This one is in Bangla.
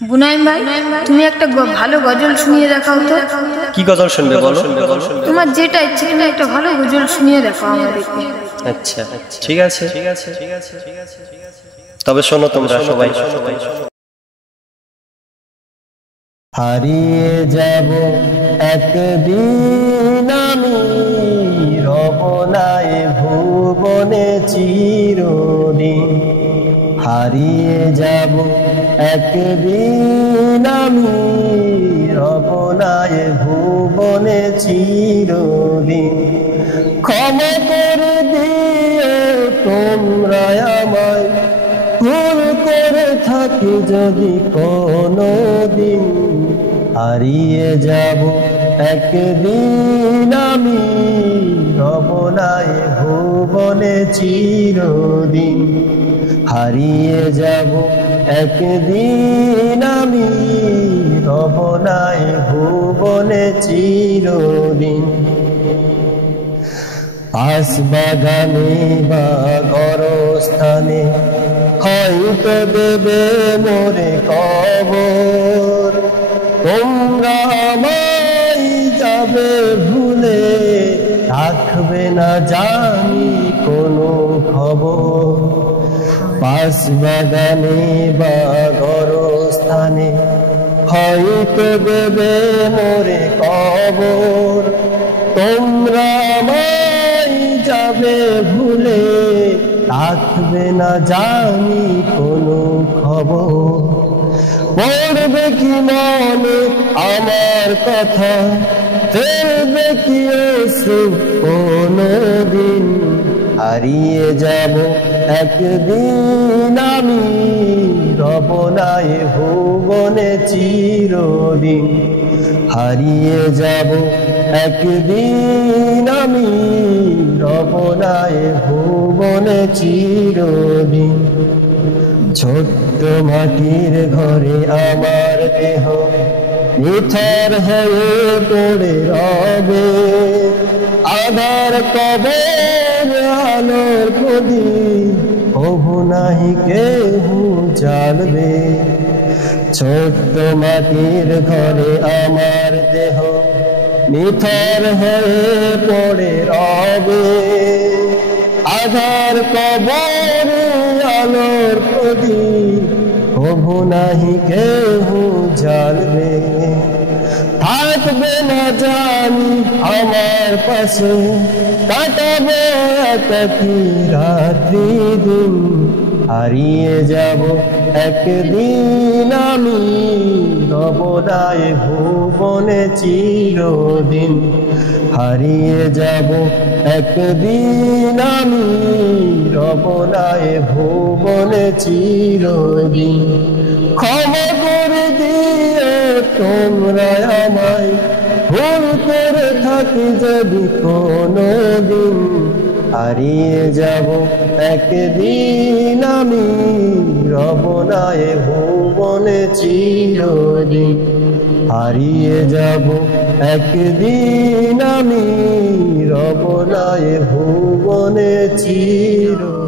বুনাইম ভাই, তুমি একটা ভালো গজল শুনিয়ে দেখাও তো। কি গজল শুনবে বলো? তোমার যেটা ইচ্ছে, তুমি একটা ভালো গজল শুনিয়ে দেখাও আমাদেরকে। আচ্ছা, ঠিক আছে, তবে শোনো তোমরা সবাই। হারিয়ে যাব একদিন আমি, রব না এ ভুবনে চিরদিন। হারিয়ে যাব একদিন আমি, রব না এ ভুবনে চিরদিন। ক্ষমা করে দিও তোমরা আমায়, ভুল করে থাকি যদি কোনো দিন। হারিয়ে যাব একদিন আমি, রব না এ ভুবনে চিরদিন। হারিয়ে যাব একদিন আমি, রব না এ ভুবনে চিরদিন। বাগানে বা গরস্থানে হয়তো দেবে মোরে কবর। তোমরা আমায় যাবে ভুলে, রাখবে না জানি কোনো খবর। বাগানে বা গরস্থানে হয়তো দেবে মোরে কবর। তোমরা আমায় যাবে ভুলে, রাখবে না জানি কোনো খবর। পড়বে কি মনে আমার কথা, ফেলবে কি অশ্রু কোনো দিন। হারিয়ে যাব একদিন আমি, রব না এ ভুবনে চিরদিন। হারিয়ে যাব একদিন আমি, রব না এ ভুবনে চিরদিন। ছোট্ট মাটির ঘরে আমার দেহ নিথর হয়ে পড়ে রবে। আধার কবর আলোর প্রদীপ, কভু নাহি কেহু জ্বালবে। ছোট্ট মাটির ঘরে আমার দেহ নিথর হয়ে পড়ে রবে। আধার কবর আলোর প্রদীপ, কভু নাহি কেহু জ্বালবে। থাকবে না জানি আমার পাশে, কাটাবো একাকী রাত্রি দিন। হারিয়ে যাব একদিন আমি, রব না এ ভুবনে চিরদিন। হারিয়ে যাব একদিন আমি, রব না এ ভুবনে চিরদিন। ক্ষমা করে দিও তোমরা আমায়, ভুল করে থাকি যদি কোনো দিন। হারিয়ে যাব একদিন আমি, রব না এ ভুবনে চিরদিন। হারিয়ে যাব একদিন আমি, রব না এ ভুবনে চিরদিন।